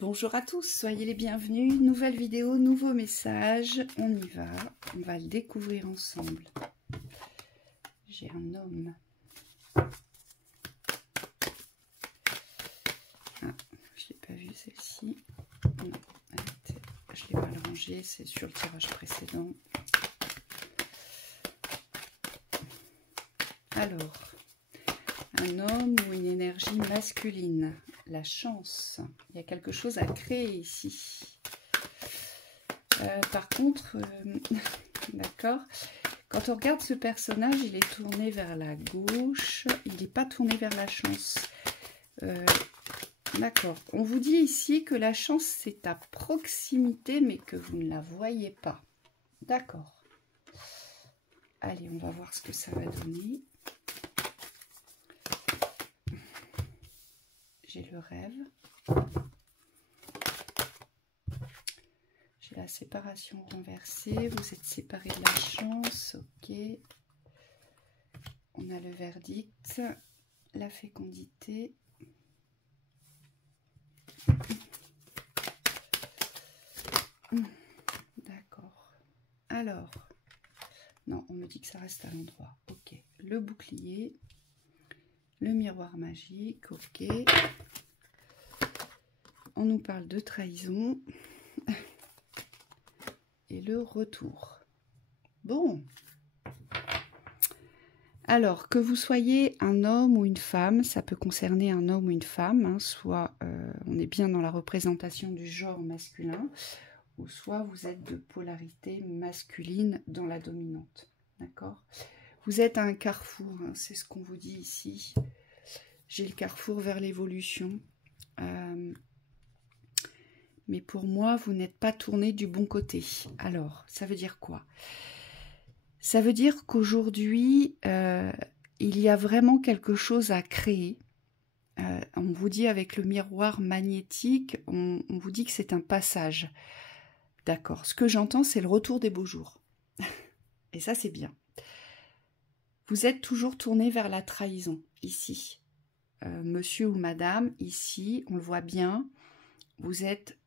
Bonjour à tous, soyez les bienvenus. Nouvelle vidéo, nouveau message. On y va, on va le découvrir ensemble. J'ai un homme. Ah, je l'ai pas vu celle-ci. Non, je l'ai mal rangée, c'est sur le tirage précédent. Alors, un homme ou une énergie masculine. La chance. Il y a quelque chose à créer ici. Par contre, d'accord, quand on regarde ce personnage, il est tourné vers la gauche. Il n'est pas tourné vers la chance. D'accord. On vous dit ici que la chance, c'est à proximité, mais que vous ne la voyez pas. D'accord. Allez, on va voir ce que ça va donner. J'ai le rêve. J'ai la séparation renversée. Vous êtes séparés de la chance. Ok. On a le verdict. La fécondité. D'accord. Alors. Non, on me dit que ça reste à l'endroit. Ok. Le bouclier. Le miroir magique. Ok. On nous parle de trahison. Et le retour. Bon. Alors, que vous soyez un homme ou une femme, ça peut concerner un homme ou une femme, hein, soit on est bien dans la représentation du genre masculin, ou soit vous êtes de polarité masculine dans la dominante. D'accord? Vous êtes à un carrefour, hein, c'est ce qu'on vous dit ici. J'ai le carrefour vers l'évolution. Mais pour moi, vous n'êtes pas tourné du bon côté. Alors, ça veut dire quoi? Ça veut dire qu'aujourd'hui, il y a vraiment quelque chose à créer. On vous dit avec le miroir magnétique, on vous dit que c'est un passage. D'accord. Ce que j'entends, c'est le retour des beaux jours. Et ça, c'est bien. Vous êtes toujours tourné vers la trahison, ici. Monsieur ou madame, ici, on le voit bien, vous êtes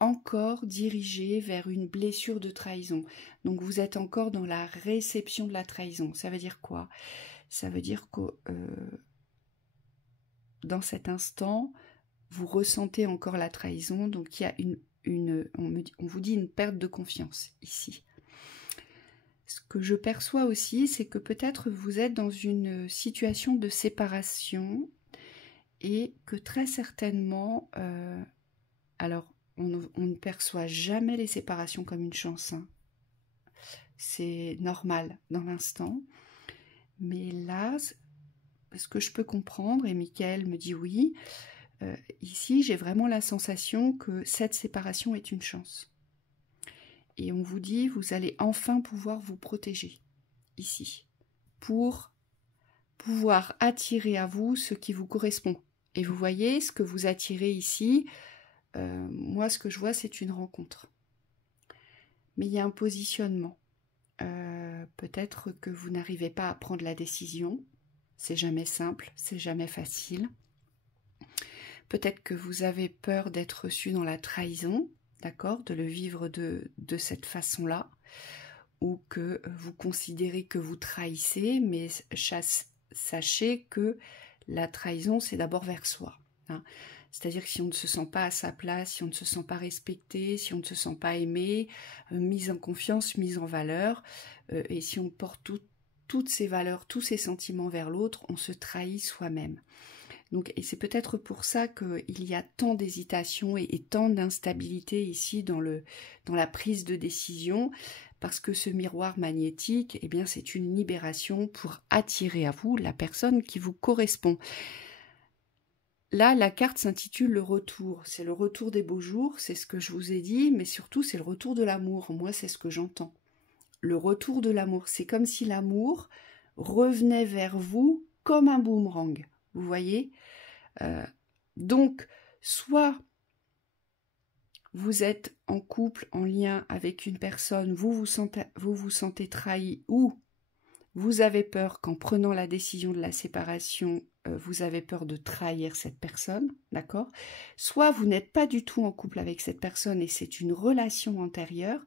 encore dirigé vers une blessure de trahison. Donc vous êtes encore dans la réception de la trahison. Ça veut dire quoi? Ça veut dire que dans cet instant, vous ressentez encore la trahison. Donc il y a on vous dit une perte de confiance ici. Ce que je perçois aussi, c'est que peut-être vous êtes dans une situation de séparation et que très certainement, alors on ne perçoit jamais les séparations comme une chance. Hein. C'est normal dans l'instant. Mais là, ce que je peux comprendre, et Michael me dit oui, ici j'ai vraiment la sensation que cette séparation est une chance. Et on vous dit, vous allez enfin pouvoir vous protéger, ici, pour pouvoir attirer à vous ce qui vous correspond. Et vous voyez, ce que vous attirez ici, moi ce que je vois c'est une rencontre. Mais il y a un positionnement. Peut-être que vous n'arrivez pas à prendre la décision. C'est jamais simple, c'est jamais facile. Peut-être que vous avez peur d'être reçu dans la trahison, d'accord, de le vivre de cette façon-là, ou que vous considérez que vous trahissez, mais sachez que la trahison, c'est d'abord vers soi. Hein. C'est-à-dire que si on ne se sent pas à sa place, si on ne se sent pas respecté, si on ne se sent pas aimé, mise en confiance, mise en valeur, et si on porte toutes ces valeurs, tous ces sentiments vers l'autre, on se trahit soi-même. Donc, et c'est peut-être pour ça qu'il y a tant d'hésitation et tant d'instabilité ici dans la prise de décision, parce que ce miroir magnétique, eh bien, c'est une libération pour attirer à vous la personne qui vous correspond. Là, la carte s'intitule le retour. C'est le retour des beaux jours, c'est ce que je vous ai dit, mais surtout c'est le retour de l'amour. Moi, c'est ce que j'entends. Le retour de l'amour, c'est comme si l'amour revenait vers vous comme un boomerang. Vous voyez ? Donc, soit vous êtes en couple, en lien avec une personne, vous vous sentez trahi, ou vous avez peur qu'en prenant la décision de la séparation, vous avez peur de trahir cette personne, d'accord? Soit vous n'êtes pas du tout en couple avec cette personne et c'est une relation antérieure,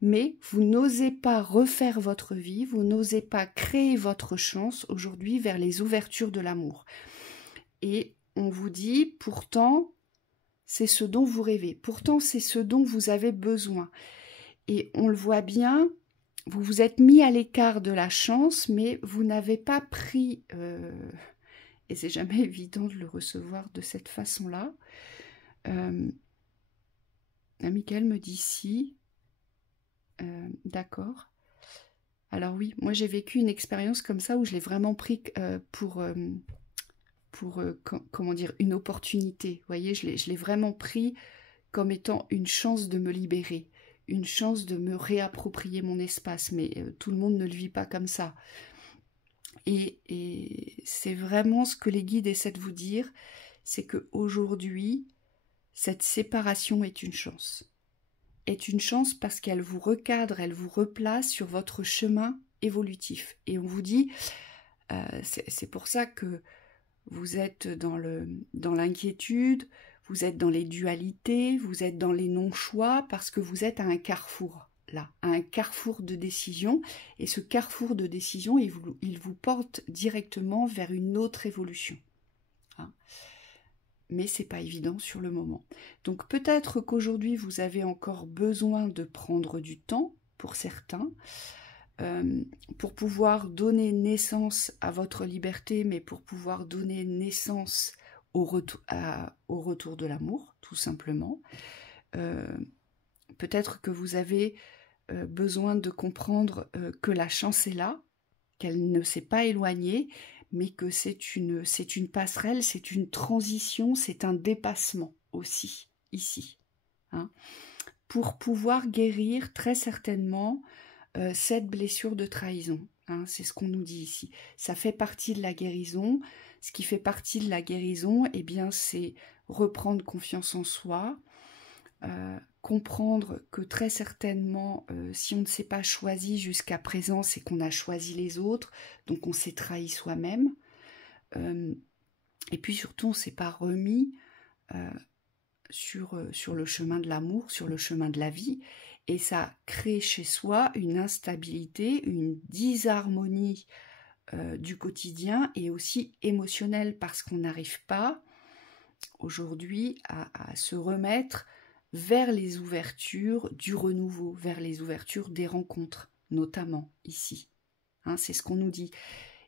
mais vous n'osez pas refaire votre vie, vous n'osez pas créer votre chance aujourd'hui vers les ouvertures de l'amour. Et on vous dit, pourtant, c'est ce dont vous rêvez, pourtant c'est ce dont vous avez besoin. Et on le voit bien, vous vous êtes mis à l'écart de la chance, mais vous n'avez pas pris, et c'est jamais évident de le recevoir de cette façon-là. Michael me dit si. D'accord. Alors oui, moi j'ai vécu une expérience comme ça où je l'ai vraiment pris pour comment dire, une opportunité. Vous voyez, je l'ai vraiment pris comme étant une chance de me libérer, une chance de me réapproprier mon espace, mais tout le monde ne le vit pas comme ça. Et c'est vraiment ce que les guides essaient de vous dire, c'est qu'aujourd'hui, cette séparation est une chance. Est une chance parce qu'elle vous recadre, elle vous replace sur votre chemin évolutif. Et on vous dit, c'est pour ça que vous êtes dans l'inquiétude, vous êtes dans les dualités, vous êtes dans les non-choix, parce que vous êtes à un carrefour, là, à un carrefour de décision. Et ce carrefour de décision, il vous porte directement vers une autre évolution. Hein. Mais c'est pas évident sur le moment. Donc peut-être qu'aujourd'hui vous avez encore besoin de prendre du temps pour certains, pour pouvoir donner naissance à votre liberté, mais pour pouvoir donner naissance au retour de l'amour, tout simplement. Peut-être que vous avez besoin de comprendre que la chance est là, qu'elle ne s'est pas éloignée, mais que c'est une passerelle, c'est une transition, c'est un dépassement aussi, ici. Hein, pour pouvoir guérir très certainement cette blessure de trahison. Hein, c'est ce qu'on nous dit ici. Ça fait partie de la guérison. Ce qui fait partie de la guérison, eh bien, c'est reprendre confiance en soi, comprendre que très certainement, si on ne s'est pas choisi jusqu'à présent, c'est qu'on a choisi les autres, donc on s'est trahi soi-même. Et puis surtout, on ne s'est pas remis sur le chemin de l'amour, sur le chemin de la vie, et ça crée chez soi une instabilité, une disharmonie du quotidien et aussi émotionnelle, parce qu'on n'arrive pas aujourd'hui à se remettre vers les ouvertures du renouveau, vers les ouvertures des rencontres, notamment ici. Hein, c'est ce qu'on nous dit.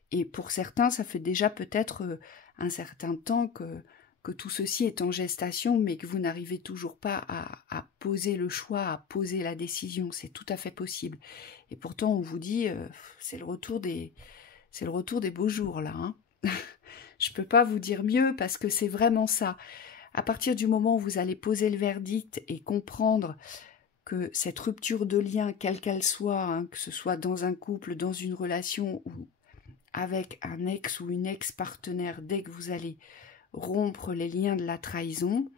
Et pour certains, ça fait déjà peut-être un certain temps que tout ceci est en gestation, mais que vous n'arrivez toujours pas à poser le choix, à poser la décision. C'est tout à fait possible. Et pourtant, on vous dit, c'est le retour des beaux jours, là. Hein. Je ne peux pas vous dire mieux, parce que c'est vraiment ça. À partir du moment où vous allez poser le verdict et comprendre que cette rupture de lien, quelle qu'elle soit, hein, que ce soit dans un couple, dans une relation ou avec un ex ou une ex-partenaire, dès que vous allez rompre les liens de la trahison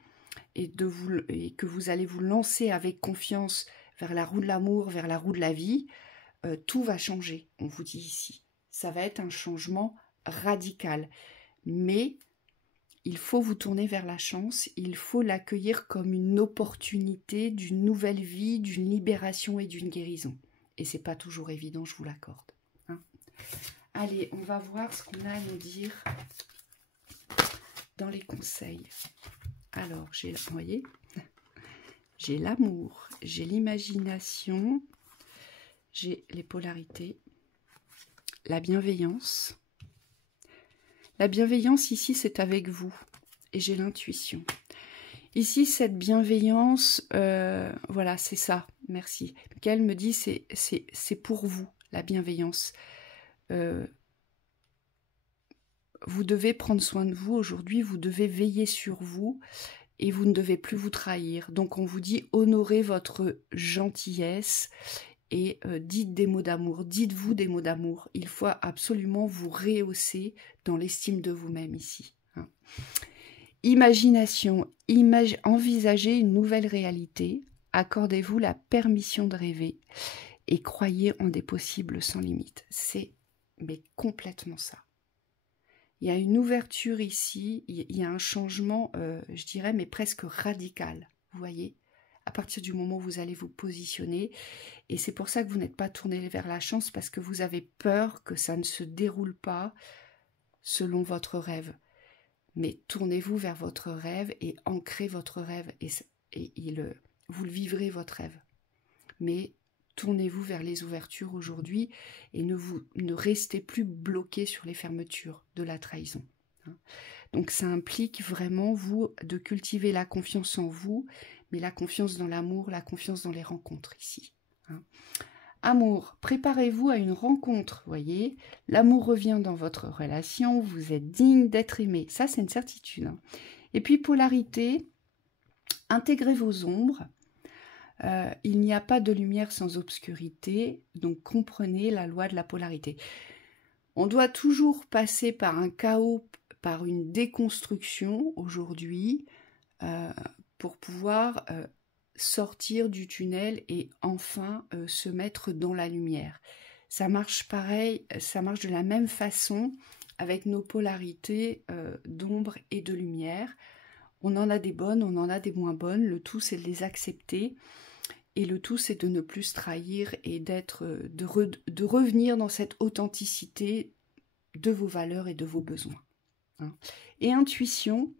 et que vous allez vous lancer avec confiance vers la roue de l'amour, vers la roue de la vie, tout va changer, on vous dit ici. Ça va être un changement radical. Mais il faut vous tourner vers la chance, il faut l'accueillir comme une opportunité d'une nouvelle vie, d'une libération et d'une guérison. Et c'est pas toujours évident, je vous l'accorde. Hein. Allez, on va voir ce qu'on a à nous dire dans les conseils. Alors, vous voyez, j'ai l'amour, j'ai l'imagination, j'ai les polarités, la bienveillance. La bienveillance ici, c'est avec vous, et j'ai l'intuition. Ici, cette bienveillance, voilà, c'est ça, merci. Michael me dit, c'est pour vous, la bienveillance. Vous devez prendre soin de vous aujourd'hui, vous devez veiller sur vous, et vous ne devez plus vous trahir. Donc on vous dit, honorez votre gentillesse, et dites des mots d'amour, dites-vous des mots d'amour. Il faut absolument vous rehausser dans l'estime de vous-même ici. Hein. Imagination, envisagez une nouvelle réalité, accordez-vous la permission de rêver et croyez en des possibles sans limite. C'est mais complètement ça. Il y a une ouverture ici, il y a un changement, je dirais, mais presque radical, vous voyez, à partir du moment où vous allez vous positionner. Et c'est pour ça que vous n'êtes pas tourné vers la chance, parce que vous avez peur que ça ne se déroule pas selon votre rêve. Mais tournez-vous vers votre rêve et ancrez votre rêve, vous le vivrez, votre rêve. Mais tournez-vous vers les ouvertures aujourd'hui et ne restez plus bloqué sur les fermetures de la trahison. Donc ça implique vraiment, vous, de cultiver la confiance en vous, mais la confiance dans l'amour, la confiance dans les rencontres ici. Amour, préparez-vous à une rencontre, voyez. L'amour revient dans votre relation, vous êtes digne d'être aimé. Ça, c'est une certitude. Et puis, polarité, intégrez vos ombres. Il n'y a pas de lumière sans obscurité, donc comprenez la loi de la polarité. On doit toujours passer par un chaos, par une déconstruction aujourd'hui, pour pouvoir sortir du tunnel et enfin se mettre dans la lumière. Ça marche pareil, ça marche de la même façon avec nos polarités d'ombre et de lumière. On en a des bonnes, on en a des moins bonnes, le tout c'est de les accepter et le tout c'est de ne plus se trahir et de revenir dans cette authenticité de vos valeurs et de vos besoins. Et intuition,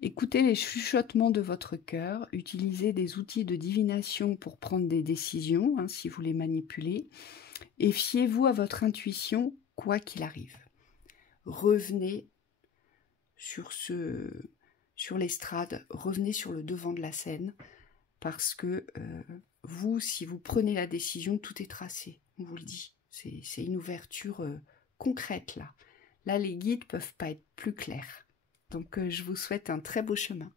écoutez les chuchotements de votre cœur, utilisez des outils de divination pour prendre des décisions, si vous les manipulez, et fiez-vous à votre intuition, quoi qu'il arrive. Revenez sur l'estrade, revenez sur le devant de la scène, parce que vous, si vous prenez la décision, tout est tracé, on vous le dit. C'est une ouverture concrète, là. Là, les guides ne peuvent pas être plus clairs. Donc, je vous souhaite un très beau chemin.